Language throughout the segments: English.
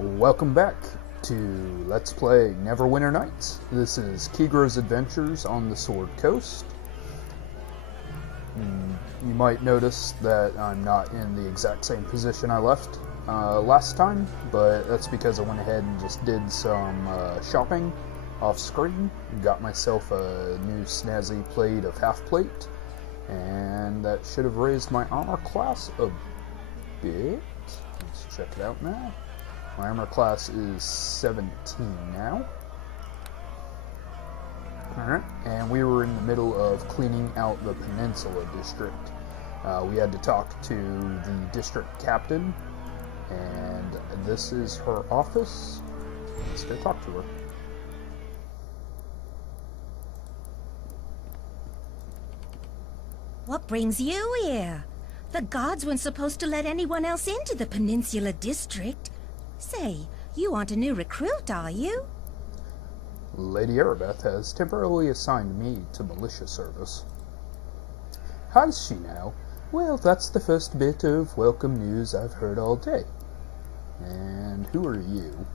Welcome back to Let's Play Neverwinter Nights. This is Keagro's Adventures on the Sword Coast. You might notice that I'm not in the exact same position I left last time, but that's because I went ahead and just did some shopping off screen. Got myself a new snazzy plate of half plate, and that should have raised my armor class a bit. Let's check it out now. My armor class is 17 now. Alright, and we were in the middle of cleaning out the Peninsula district. We had to talk to the district captain, and this is her office. Let's go talk to her. What brings you here? The guards weren't supposed to let anyone else into the Peninsula district. Say, you aren't a new recruit, are you? Lady Arabeth has temporarily assigned me to militia service. Has she now? Well, that's the first bit of welcome news I've heard all day. And who are you?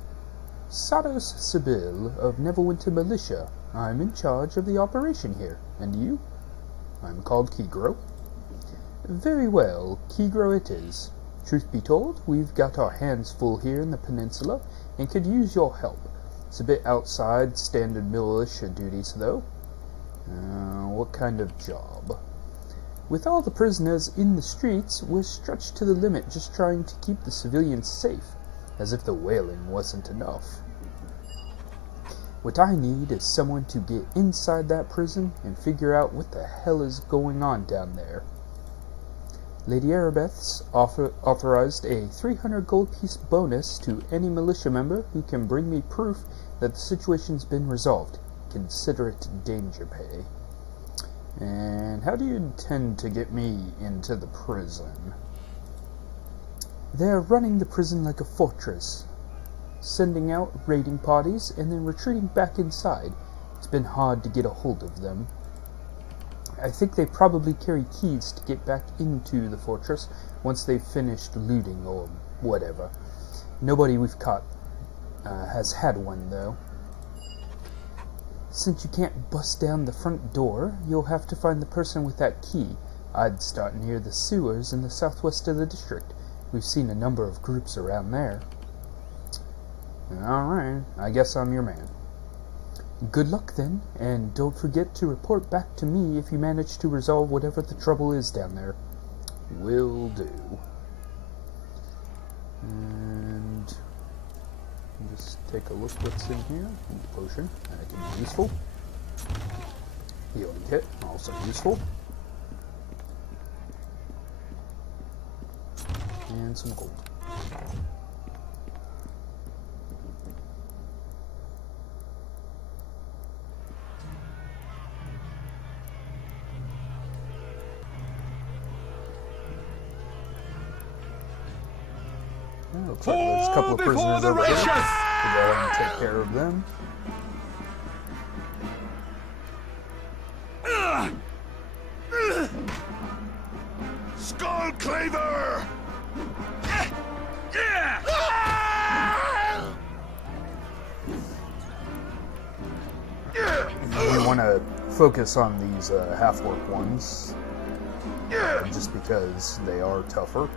Sados Sibyl of Neverwinter Militia. I'm in charge of the operation here. And you? I'm called Keagro. Very well, Keagro it is. Truth be told, we've got our hands full here in the Peninsula, and could use your help. It's a bit outside standard militia duties, though. What kind of job? With all the prisoners in the streets, we're stretched to the limit just trying to keep the civilians safe, as if the whaling wasn't enough. What I need is someone to get inside that prison and figure out what the hell is going on down there. Lady Arabeth's authorized a 300 gold piece bonus to any militia member who can bring me proof that the situation's been resolved. Consider it danger pay. And how do you intend to get me into the prison? They're running the prison like a fortress, sending out raiding parties and then retreating back inside. It's been hard to get a hold of them. I think they probably carry keys to get back into the fortress once they've finished looting or whatever. Nobody we've caught has had one, though. Since you can't bust down the front door, you'll have to find the person with that key. I'd start near the sewers in the southwest of the district. We've seen a number of groups around there. Alright, I guess I'm your man. Good luck then, and don't forget to report back to me if you manage to resolve whatever the trouble is down there. Will do. And just take a look what's in here. Potion, that can be useful. Healing kit, also useful. And some gold. Looks like there's a couple of prisoners over here. We'll go ahead and take care of them. Skull Claver! We want to focus on these half-orc ones, just because they are tougher,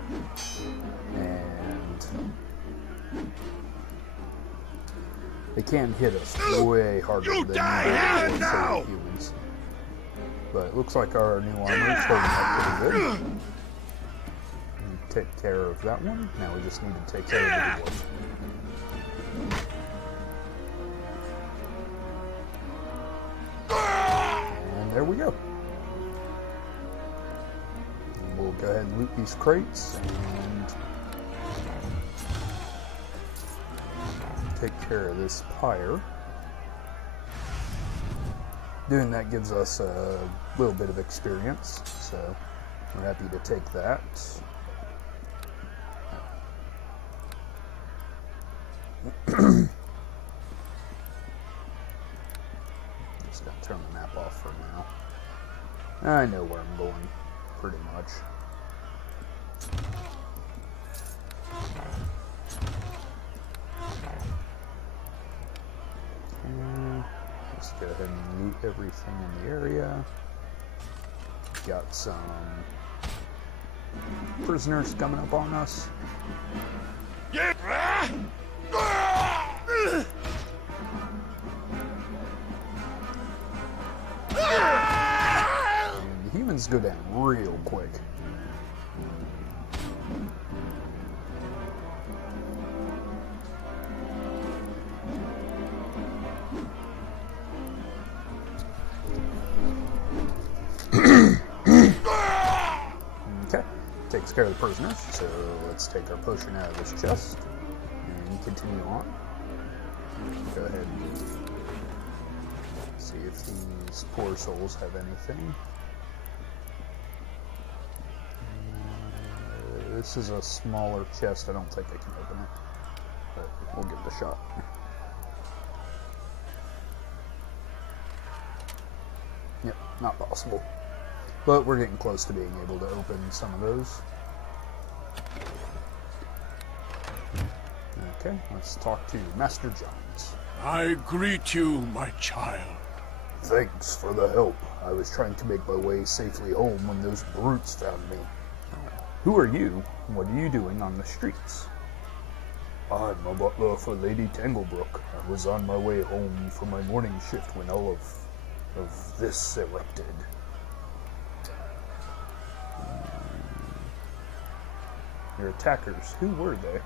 and they can hit us way harder than the humans. But it looks like our new armor is holding up pretty good. We take care of that one. Now we just need to take care of the dwarf. And there we go. And we'll go ahead and loot these crates and take care of this pyre. Doing that gives us a little bit of experience, so we're happy to take that. Just gotta turn the map off for now. I know where I'm going, pretty much. ahead and loot everything in the area. Got some prisoners coming up on us. And the humans go down real quick. Okay, takes care of the prisoners, so let's take our potion out of this chest and continue on. Go ahead and see if these poor souls have anything. This is a smaller chest, I don't think I can open it, but we'll give it a shot. Yep, not possible. But we're getting close to being able to open some of those. Okay, let's talk to Master Jones. I greet you, my child. Thanks for the help. I was trying to make my way safely home when those brutes found me. Who are you? What are you doing on the streets? I'm a butler for Lady Tanglebrook. I was on my way home from my morning shift when all of this erupted. Your attackers, who were they?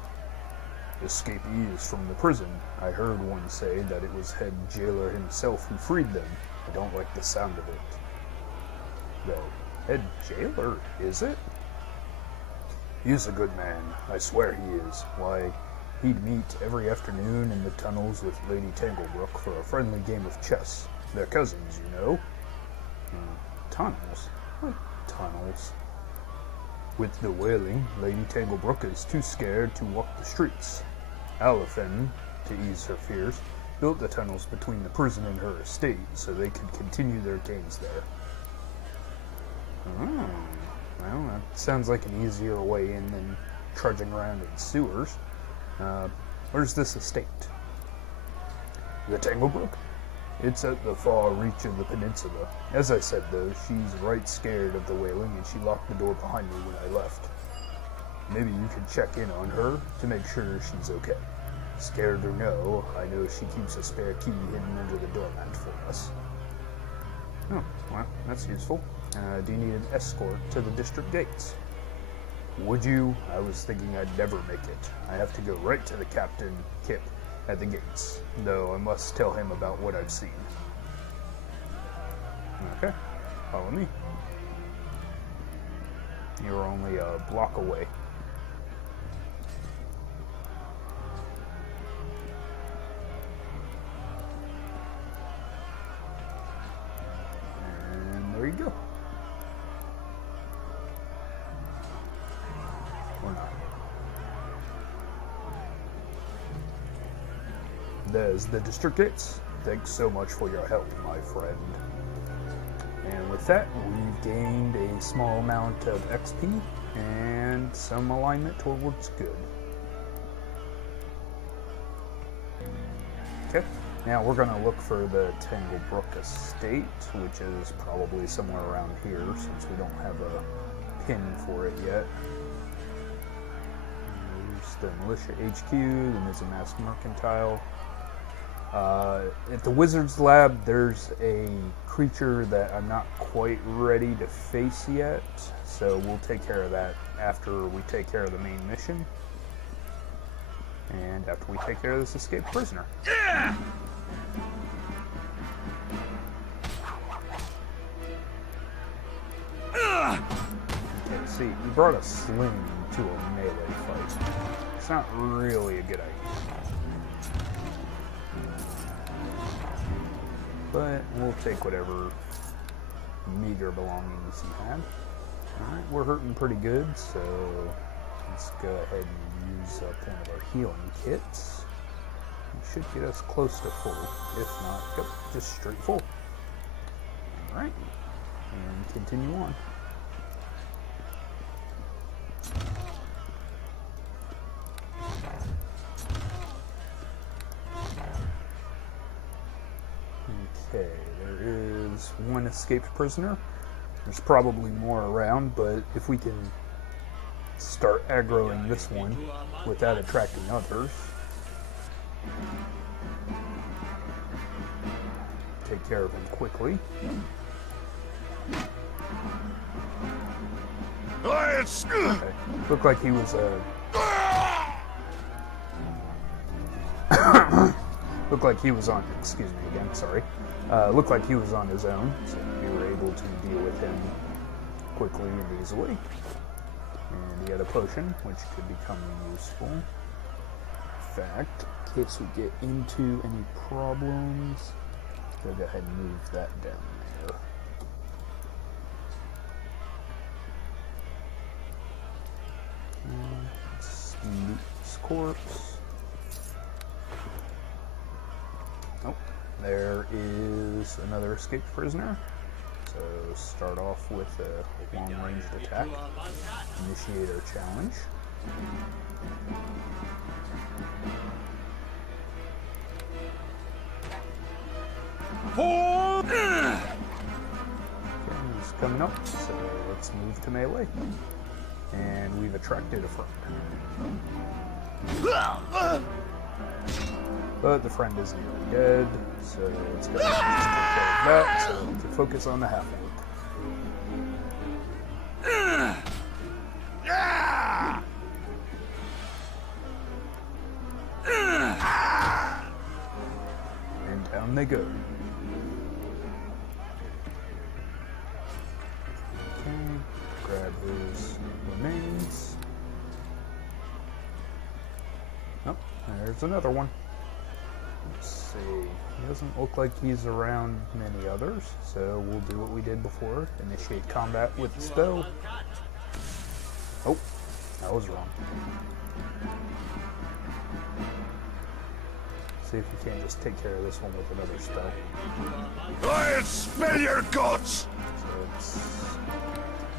Escapees from the prison. I heard one say that it was head jailer himself who freed them. I don't like the sound of it. The head jailer, is it? He's a good man. I swear he is. Why, he'd meet every afternoon in the tunnels with Lady Tanglebrook for a friendly game of chess. They're cousins, you know. Tunnels? What tunnels? With the wailing, Lady Tanglebrook is too scared to walk the streets. Aliphen, to ease her fears, built the tunnels between the prison and her estate so they could continue their games there. Oh, well, that sounds like an easier way in than trudging around in sewers. Where's this estate? The Tanglebrook? It's at the far reach of the peninsula. As I said, though, she's right scared of the wailing, and she locked the door behind me when I left. Maybe you could check in on her to make sure she's okay. Scared or no, I know she keeps a spare key hidden under the doormat for us. Oh, well, that's useful. Do you need an escort to the district gates? Would you? I was thinking I'd never make it. I have to go right to the Captain Kip at the gates, though I must tell him about what I've seen. Okay, follow me. You're only a block away. And there you go. Or not. There's the district gates. Thanks so much for your help, my friend. And with that, we've gained a small amount of XP and some alignment towards good. Okay, now we're going to look for the Tanglebrook estate, which is probably somewhere around here since we don't have a pin for it yet. There's the Militia HQ, then there's a Masked Mercantile. At the Wizard's Lab, there's a creature that I'm not quite ready to face yet, so we'll take care of that after we take care of the main mission. And after we take care of this escaped prisoner. Yeah! Okay, see, we brought a sling to a melee fight. It's not really a good idea. But we'll take whatever meager belongings he had. Alright, we're hurting pretty good, so let's go ahead and use up one of our healing kits. It should get us close to full. If not, yep, just straight full. Alright, and continue on. Okay, is one escaped prisoner. There's probably more around, but if we can start aggroing this one without attracting others, take care of him quickly. Okay. Looked like he was looked like he was on. Excuse me again. Sorry. Looked like he was on his own, so we were able to deal with him quickly and easily. And he had a potion, which could become useful. In fact, in case we get into any problems, we'll go ahead and move that down there. Let's loot this corpse. Oh, there is another escaped prisoner. So start off with a long-ranged attack. Initiate our challenge. Okay, he's coming up, so let's move to melee. And we've attracted a friend. But the friend is nearly dead, so let's go ahead and just take care of that so we can focus on the half-orc. And down they go. Okay, grab his remains. Oh, there's another one. Let's see. He doesn't look like he's around many others, so we'll do what we did before. Initiate combat with the spell. Oh, that was wrong. See if we can't just take care of this one with another spell. I'll spill your guts! So let's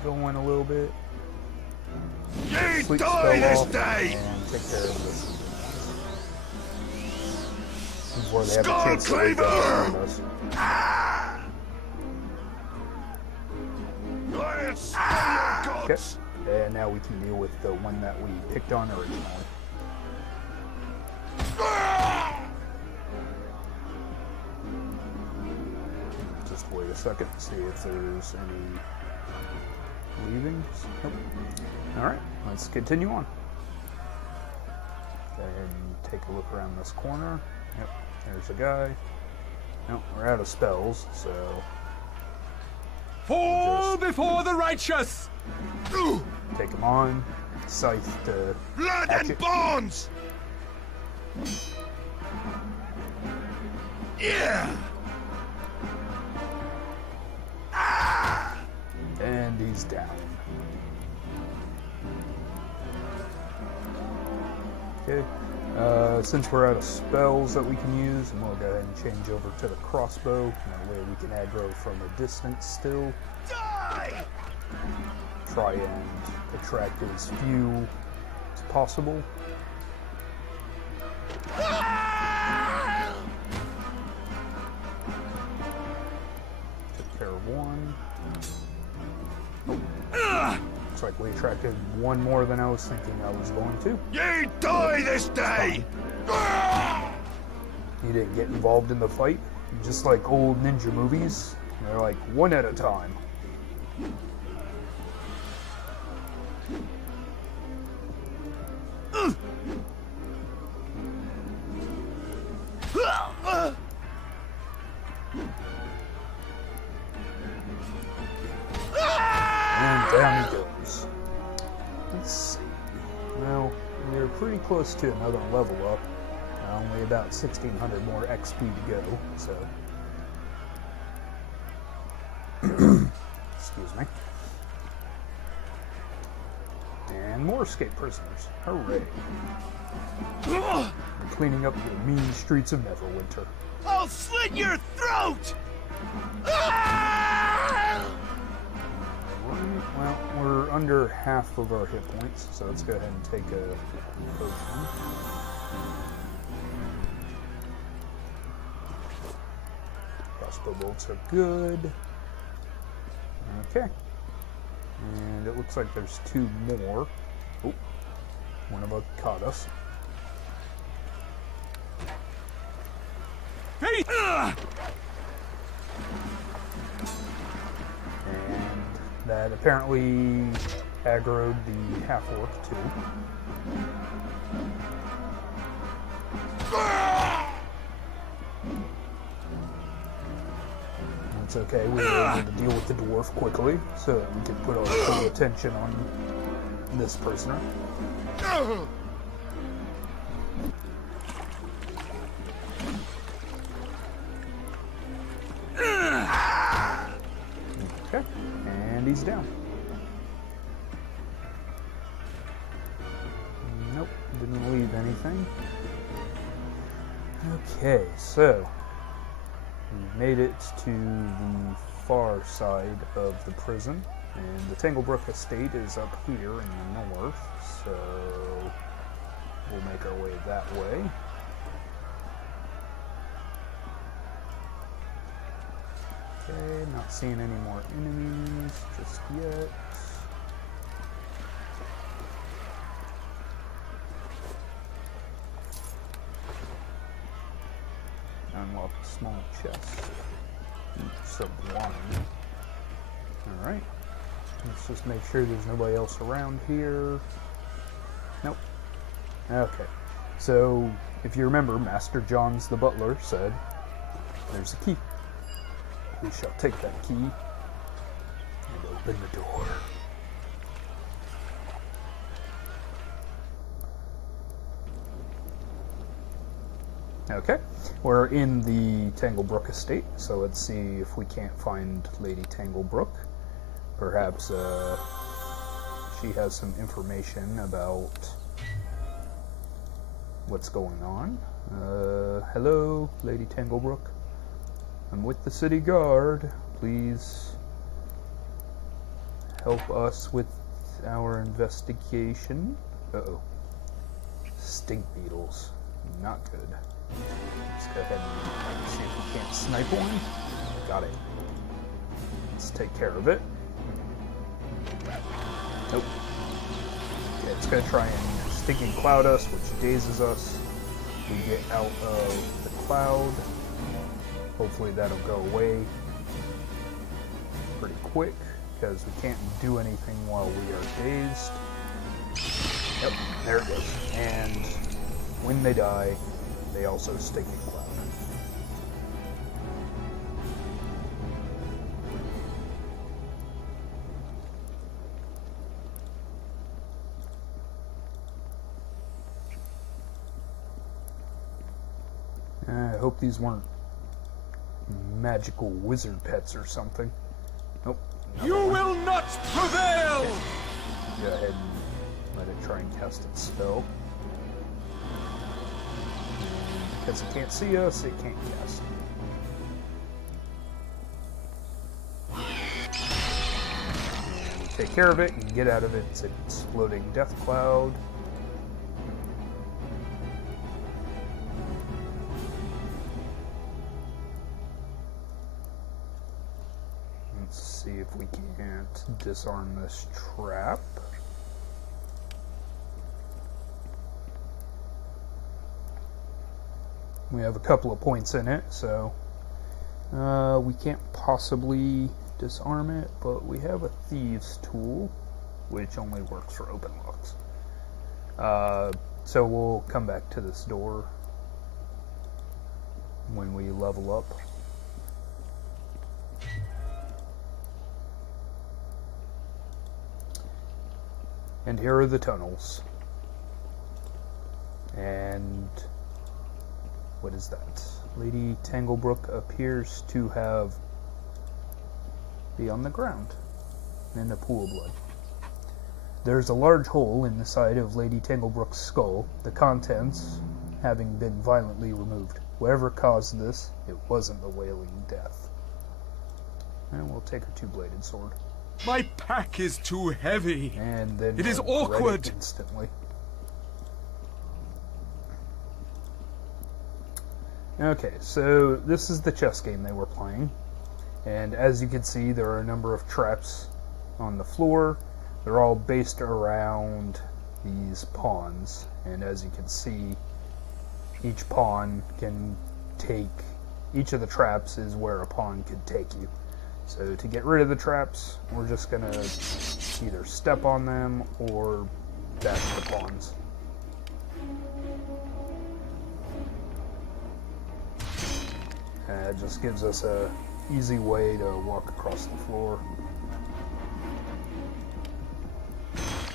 go in a little bit. Ye Sleep die spell this off day! and take care of this. Before they have a Skull chance to wake up and us. I'll spill your Okay, guts! and now we can deal with the one that we picked on originally. Just wait a second, see if there's any leavings. Nope. Alright, let's continue on. And take a look around this corner. Yep, there's a guy. Nope, we're out of spells, so Fall before the righteous! take him on. Scythe to Blood hatchet. and bones! Yeah! And he's down. Okay. Since we're out of spells that we can use, and we'll go ahead and change over to the crossbow. That way we can aggro from a distance still. Die! Try and attract as few as possible. Took care of one. Looks like we attracted one more than I was thinking I was going to. Ye die this day! He didn't get involved in the fight, just like old ninja movies. They're like one at a time. And down he goes. Let's see. Well, we're pretty close to another level up. Only about 1,600 more XP to go, so. Excuse me. And more escaped prisoners. Hooray. We're cleaning up the mean streets of Neverwinter. I'll slit your throat! Well, we're under half of our hit points, so let's go ahead and take a potion. crossbow bolts are good. Okay. And it looks like there's 2 more. Oh, one of them caught us. Hey! And that apparently aggroed the half-orc too. It's okay, we were able to deal with the dwarf quickly, so that we can put our full attention on this prisoner. Okay, and he's down. Nope, didn't leave anything. Okay, so we made it to the far side of the prison, and the Tanglebrook estate is up here in the north, so we'll make our way that way. Okay, not seeing any more enemies just yet. Unlock a small chest. Some wine. Alright. Let's just make sure there's nobody else around here. Nope. Okay. So, if you remember, Master Johns the butler said, there's a key. We shall take that key and open the door. Okay, we're in the Tanglebrook estate, so let's see if we can't find Lady Tanglebrook. Perhaps she has some information about what's going on. Hello, Lady Tanglebrook. I'm with the city guard. Please help us with our investigation. Uh-oh. Stink beetles. Not good. Let's go ahead and see if we can't snipe one. Got it. Let's take care of it. Nope. Okay, it's gonna try and stinking cloud us, which dazes us. We get out of the cloud. Hopefully that'll go away pretty quick, because we can't do anything while we are dazed. Yep, there it goes. And when they die, they also stink in cloud. I hope these weren't magical wizard pets or something. Nope. You will not prevail! Go ahead and let it try and cast its spell. And because it can't see us, it can't cast. And take care of it and get out of its exploding death cloud. See if we can't disarm this trap. We have a couple of points in it, so we can't possibly disarm it, but we have a thieves tool, which only works for open locks. So we'll come back to this door when we level up. And here are the tunnels. And what is that? Lady Tanglebrook appears to be on the ground in a pool of blood. There's a large hole in the side of Lady Tanglebrook's skull, the contents having been violently removed. Whatever caused this, it wasn't the wailing death. And we'll take her two-bladed sword. My pack is too heavy. And then it is regret awkward. it instantly. Okay, so this is the chess game they were playing. And as you can see, there are a number of traps on the floor. They're all based around these pawns. And as you can see, each pawn can take... Each of the traps is where a pawn could take you. So to get rid of the traps, we're just going to either step on them or dash the pawns. It just gives us a easy way to walk across the floor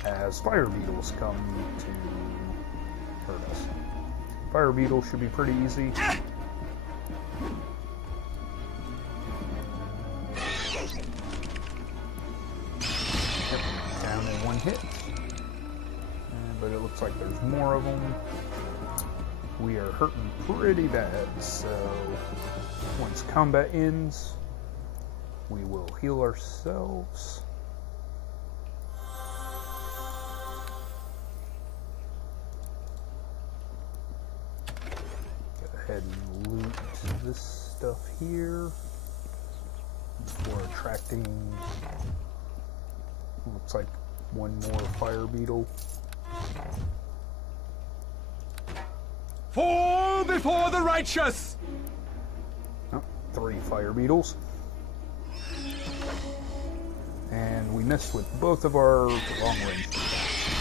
as fire beetles come to hurt us. Fire beetle should be pretty easy. Down in one hit. But it looks like there's more of them. We are hurting pretty bad, so once combat ends, we will heal ourselves. Go ahead and loot this stuff here before attracting, looks like one more fire beetle. Fall before the righteous! Oh, 3 fire beetles. And we missed with both of our long range attacks.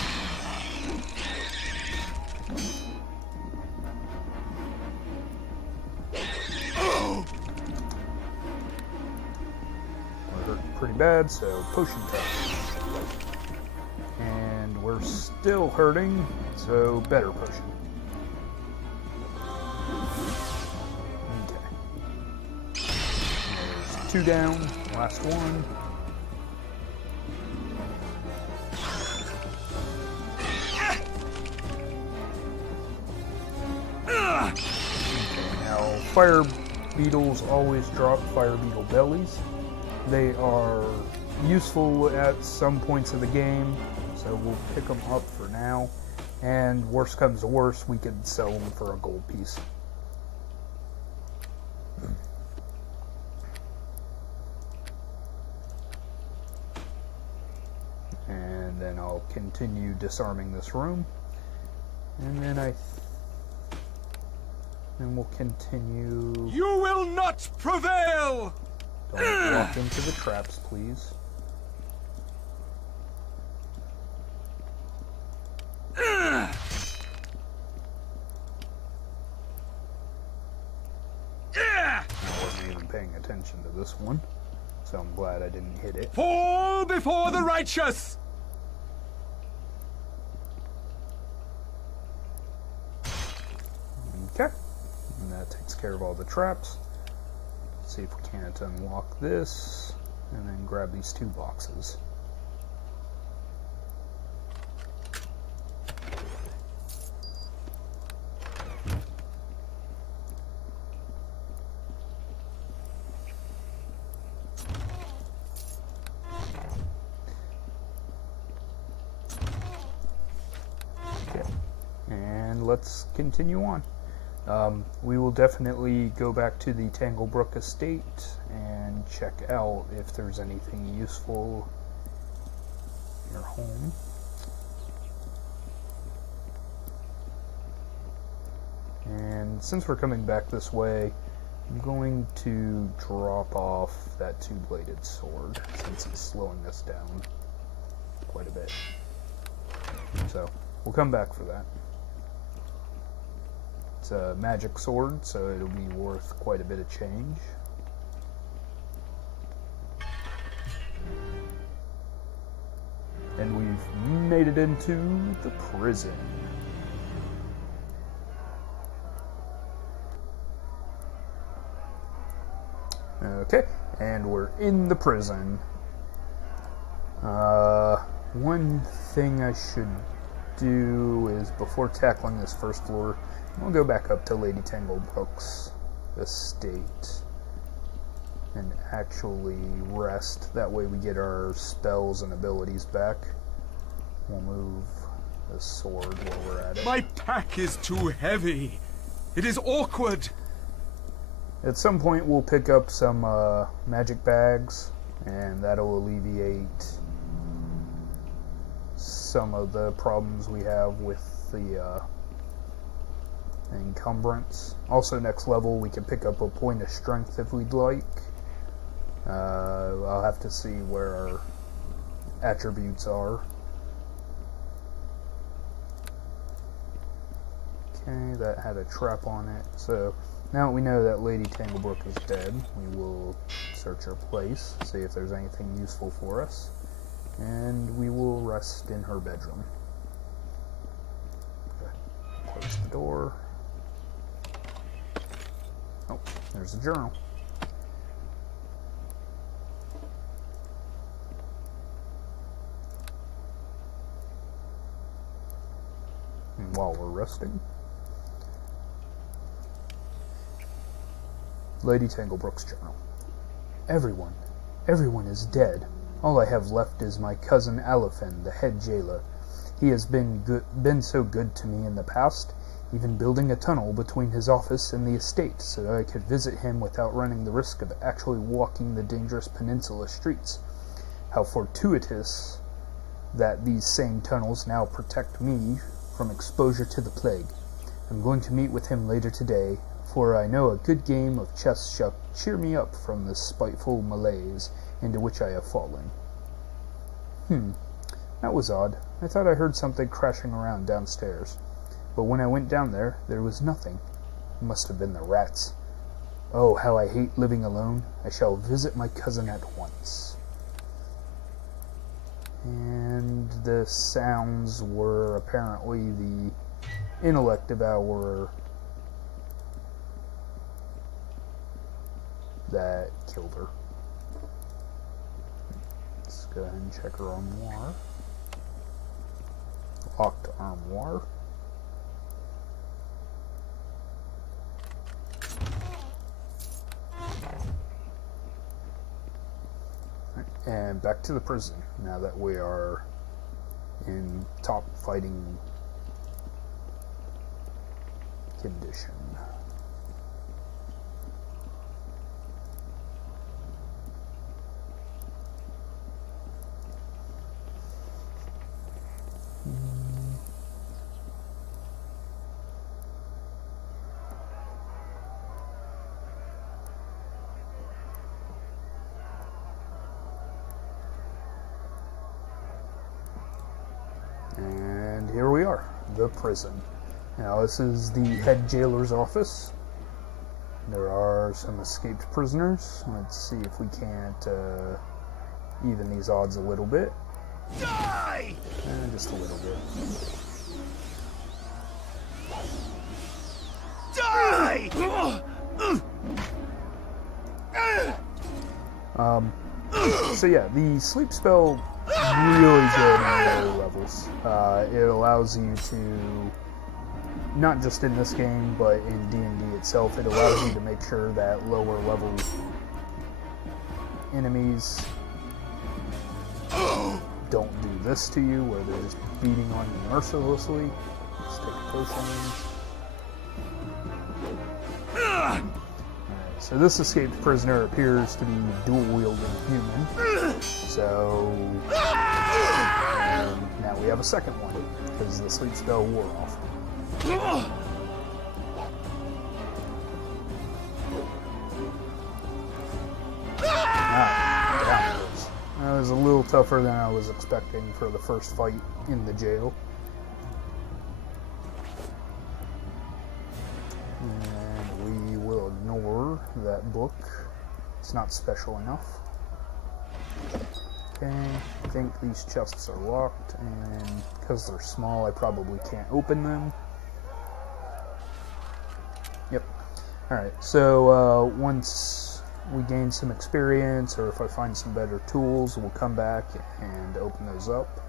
We're hurt pretty bad, so potion time. And we're still hurting, so better potion. There's 2 down, last one. Okay, now fire beetles always drop fire beetle bellies. They are useful at some points of the game, so we'll pick them up for now. And worst comes to worst, we could sell them for a gold piece. And then I'll continue disarming this room. And then we'll continue. You will not prevail! Don't walk into the traps, please. I wasn't even paying attention to this one, so I'm glad I didn't hit it. Fall before the righteous! Okay, and that takes care of all the traps. Let's see if we can't unlock this, and then grab these 2 boxes. Okay, and let's continue on. We will definitely go back to the Tanglebrook estate and check out if there's anything useful near home. And since we're coming back this way, I'm going to drop off that 2-bladed sword since it's slowing us down quite a bit. So we'll come back for that. It's a magic sword, so it'll be worth quite a bit of change. And we've made it into the prison. Okay, and we're in the prison. One thing I should do is, before tackling this first floor, we'll go back up to Lady Tanglebrook's estate and actually rest. That way we get our spells and abilities back. We'll move the sword while we're at it. My pack is too heavy. It is awkward. At some point we'll pick up some magic bags, and that'll alleviate some of the problems we have with the encumbrance. Also, next level we can pick up a point of strength if we'd like. I'll have to see where our attributes are. Okay, that had a trap on it. So now we know that Lady Tanglebrook is dead, we will search her place, see if there's anything useful for us, and we will rest in her bedroom. Okay. Close the door. Oh, there's the journal. And while we're resting, Lady Tanglebrook's journal. Everyone is dead. All I have left is my cousin Aliphen, the head jailer. He has been so good to me in the past, even building a tunnel between his office and the estate so that I could visit him without running the risk of actually walking the dangerous Peninsula streets. How fortuitous that these same tunnels now protect me from exposure to the plague. I'm going to meet with him later today, for I know a good game of chess shall cheer me up from this spiteful malaise into which I have fallen. That was odd. I thought I heard something crashing around downstairs. But when I went down there was nothing. It must have been the rats. Oh, how I hate living alone. I shall visit my cousin at once. And the sounds were apparently the intellect devourer that killed her. Let's go ahead and check her armoire. Locked armoire. And back to the prison, now that we are in top fighting condition. And here we are, the prison. Now this is the head jailer's office. There are some escaped prisoners. Let's see if we can't even these odds a little bit. Die! Just a little bit. Die! So yeah, the sleep spell really good in lower levels. It allows you to, not just in this game, but in D&D itself, it allows you to make sure that lower level enemies don't do this to you, where they're just beating on you mercilessly. Let's take potions. Alright, so this escaped prisoner appears to be dual-wielding human. So, now we have a second one, because the sleep spell wore off. That was a little tougher than I was expecting for the first fight in the jail. And we will ignore that book. It's not special enough. Okay, I think these chests are locked, and because they're small, I probably can't open them. Yep. Alright, so once we gain some experience, or if I find some better tools, we'll come back and open those up.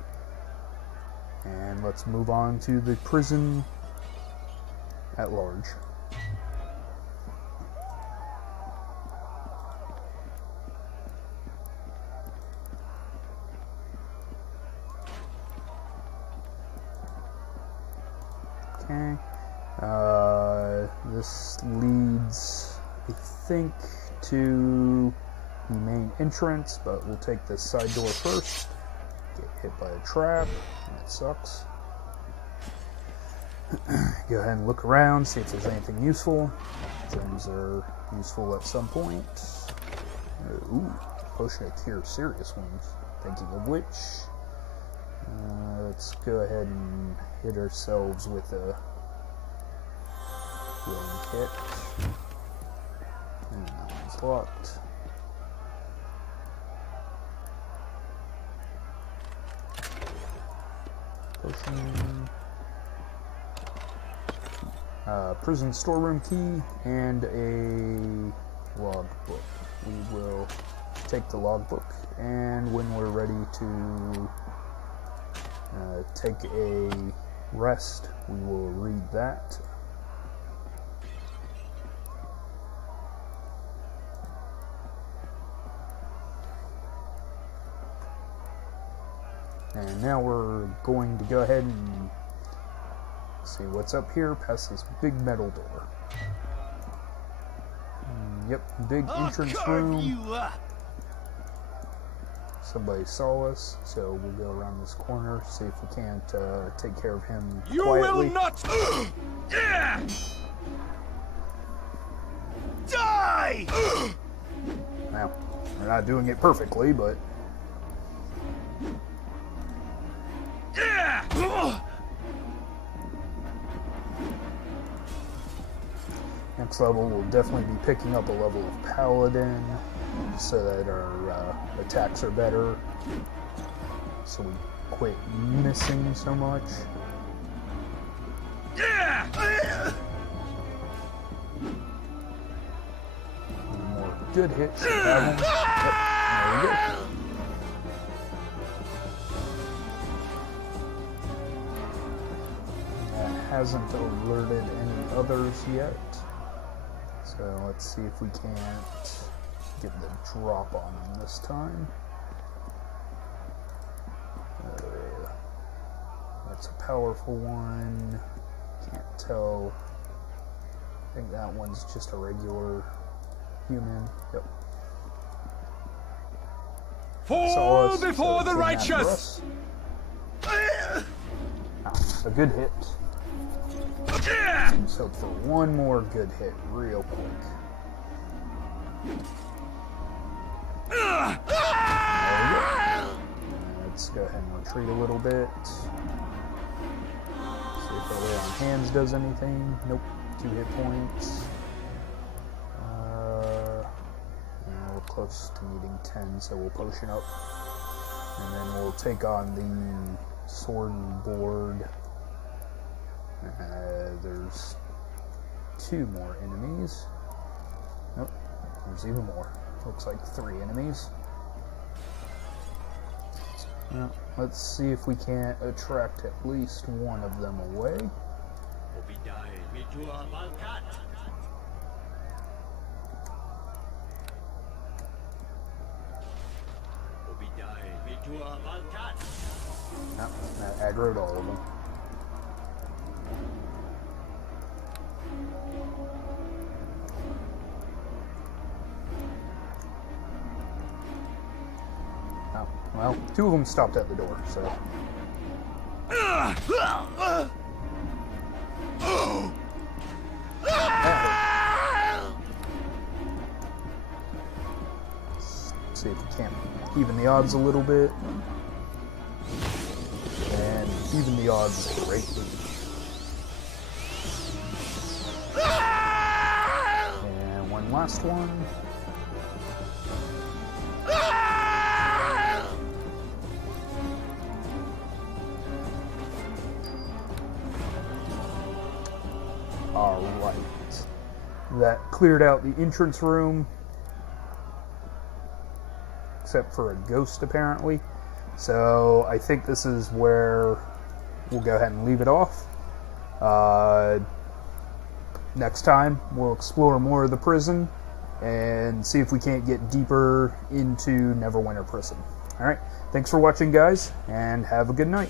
And let's move on to the prison at large. Okay. This leads I think, to the main entrance, but we'll take this side door first. Get hit by a trap. That sucks. Go ahead and look around, see if there's anything useful. Gems are useful at some point. Ooh, potion of cure serious wounds. Thinking of which, let's go ahead and hit ourselves with a healing kit. And that one's locked. Potion. Prison storeroom key and a logbook. We will take the logbook, and when we're ready to take a rest, we will read that. And now we're going to go ahead and see what's up here past this big metal door. Yep, big entrance room. Somebody saw us, so we'll go around this corner, see if we can't take care of him quietly. You will not! Die! Now, we're not doing it perfectly, but... Next level, we'll definitely be picking up a level of Paladin, so that our attacks are better, so we quit missing so much. More good hits should have them. Yep, there we go. That hasn't alerted any others yet. So let's see if we can't get the drop on him this time. That's a powerful one. Can't tell. I think that one's just a regular human. Yep. Fall before the righteous! A good hit. Let's hope for one more good hit real quick. There we go. Let's go ahead and retreat a little bit. See if our lay on hands does anything. Nope. 2 hit points. We're close to needing 10, so we'll potion up. And then we'll take on the sword board. There's 2 more enemies. Nope, there's even more. Looks like 3 enemies. Well, let's see if we can't attract at least one of them away. No, that aggroed all of them. Well, 2 of them stopped at the door, so... Let's see if we can't even the odds a little bit. And even the odds greatly. And one last one. Alright. That cleared out the entrance room. Except for a ghost, apparently. So, I think this is where we'll go ahead and leave it off. Next time, we'll explore more of the prison and see if we can't get deeper into Neverwinter Prison. Alright, thanks for watching, guys, and have a good night.